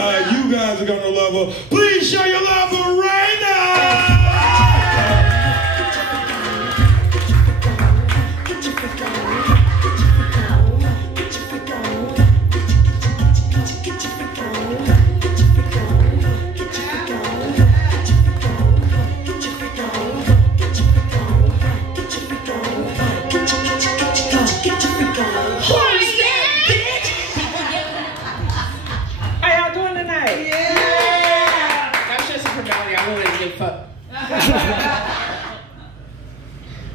You guys are gonna love her. Please show your love for Raina!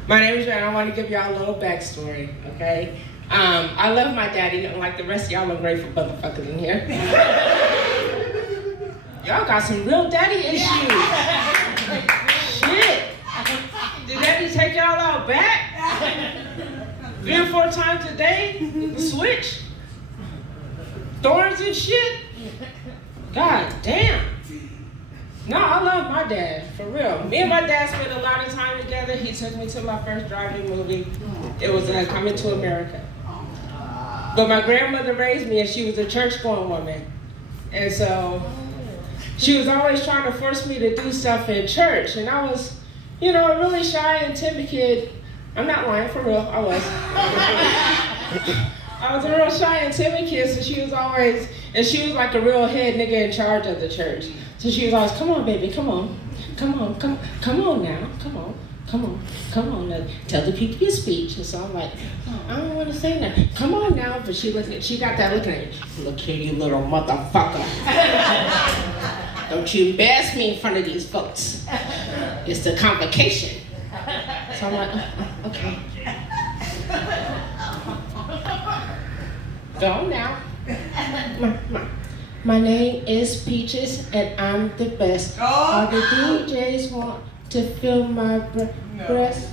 My name is Jan. I want to give y'all a little backstory, okay? I love my daddy, and like the rest of y'all, I'm grateful motherfuckers in here. Y'all got some real daddy issues. Shit. Did daddy take y'all out back? 3 or 4 times a day? Switch? Thorns and shit? God damn. No, I love my dad, for real. Me and my dad spent a lot of time together. He took me to my first drive-in movie. It was Coming to America. But my grandmother raised me, and she was a church-going woman. And so she was always trying to force me to do stuff in church. And I was, you know, a really shy and timid kid. I'm not lying, for real, I was. I was a real shy and timid kid, so she was always, and she was like a real head nigga in charge of the church. So she was always, come on, baby, come on now, come on now, tell the people your speech. And so I'm like, oh, I don't want to say that. Come on now, but she got that looking at me. Look here, you little motherfucker. Don't you embarrass me in front of these folks. It's the convocation. So I'm like, okay. Go now. My name is Peaches, and I'm the best. All the DJs want to feel my breast.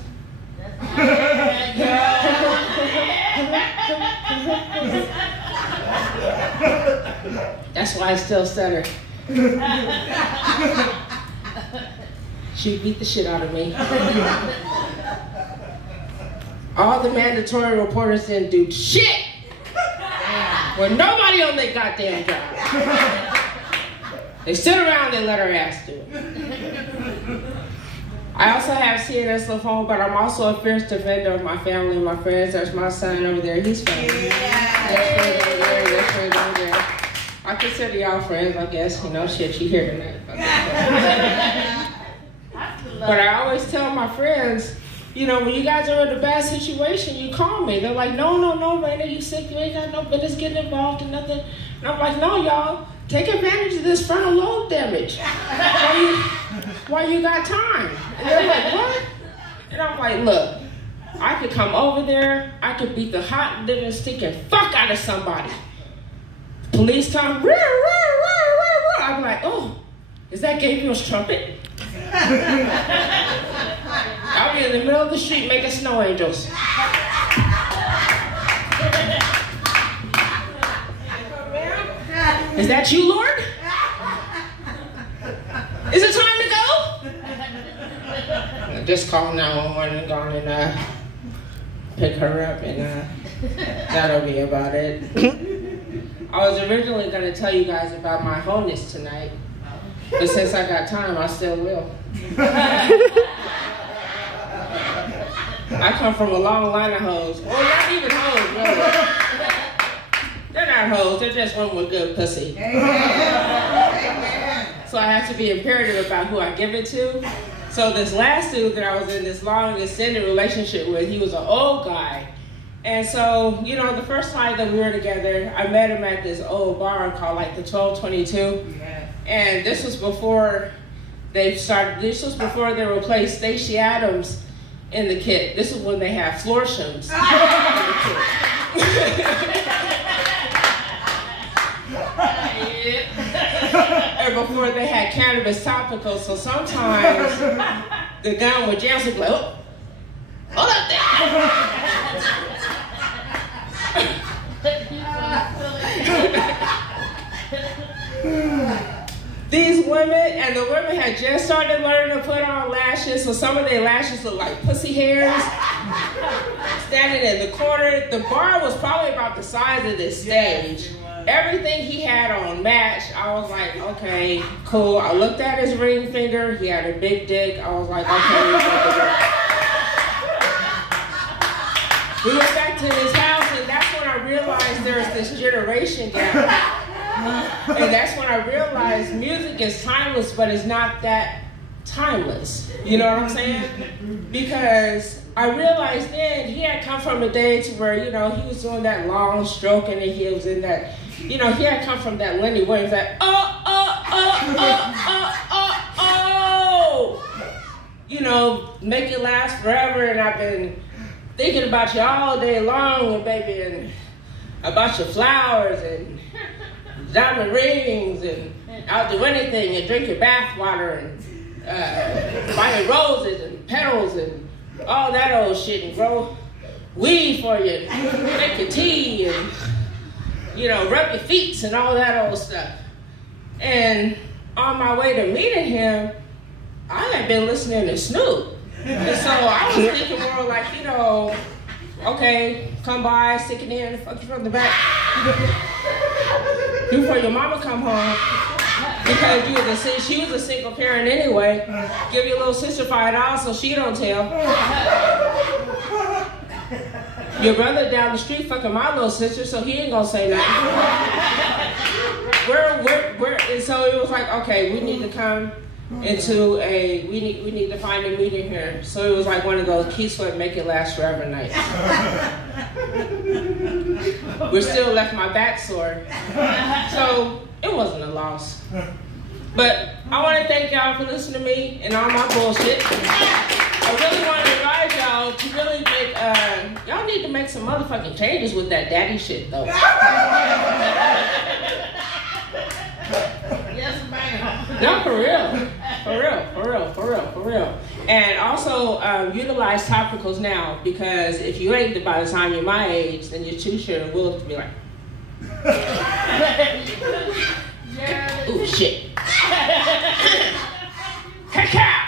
That's why I still stutter. She beat the shit out of me. All the mandatory reporters didn't do shit. Well, nobody on their goddamn job. They sit around and let her ass do it. I also have CNS lymphoma, but I'm also a fierce defender of my family and my friends. There's my son over there. He's family. That's right over there. That's right over there. I consider y'all friends, I guess. You know, shit, you here tonight. But I always tell my friends, you know, when you guys are in a bad situation, you call me. They're like, no, Raina, you sick, you ain't got no business getting involved in nothing. And I'm like, no, y'all, take advantage of this frontal lobe damage while you got time. And they're like, what? And I'm like, look, I could come over there, I could beat the hot living stinking fuck out of somebody. Police come, rah, rah, rah, rah, rah. I'm like, oh, is that Gabriel's trumpet? I'll be in the middle of the street making snow angels. Is that you, Lord? Is it time to go? Just call 911 and go and pick her up, and that'll be about it. I was originally going to tell you guys about my wholeness tonight, but since I got time, I still will. I come from a long line of hoes. Well, not even hoes, really. They're not hoes, they're just women with good pussy. So I have to be imperative about who I give it to. So this last dude that I was in this long extended relationship with, he was an old guy. And so, you know, the first time that we were together, I met him at this old bar called like the 1222. And this was before they replaced Stacey Adams in the kit. This is when they have Florshams in the kit. And before they had cannabis topicals, so sometimes the gun would jam, so like, oh, hold up there. These women, and the women had just started learning to put on lashes, so some of their lashes look like pussy hairs. Standing in the corner, the bar was probably about the size of this stage. everything he had on matched. I was like, okay, cool. I looked at his ring finger. He had a big dick. I was like, okay. We went back to his house, and that's when I realized there's this generation gap. And that's when I realized music is timeless, but it's not that timeless. You know what I'm saying? Because I realized then he had come from a day to where, you know, he was doing that long stroke, and he was in that, you know, he had come from that Lenny Williams, that you know, make it last forever. And I've been thinking about you all day long, baby, and about your flowers and diamond rings, and I'll do anything and drink your bath water and buy your roses and petals and all that old shit, and grow weed for you, make your tea, and, you know, rub your feet and all that old stuff. And on my way to meeting him, I had been listening to Snoop. And so I was thinking more like, you know, okay, come by, stick it in, fuck you from the back. Before your mama come home, because she was a single parent anyway. Give your little sister $5 so she don't tell. Your brother down the street fucking my little sister, so he ain't gonna say nothing. And so it was like, okay, we need to come into we need to find a meeting here. So it was like one of those Keith Sweat make it last forever nights. We're still left my back sore. So it wasn't a loss. But I want to thank y'all for listening to me and all my bullshit. I really want to advise y'all to really make, y'all need to make some motherfucking changes with that daddy shit though. Yes, ma'am. No, for real. And also utilize topicals now, because if you ain't by the time you're my age, then you're too sure will to be like, ooh shit. Cacao.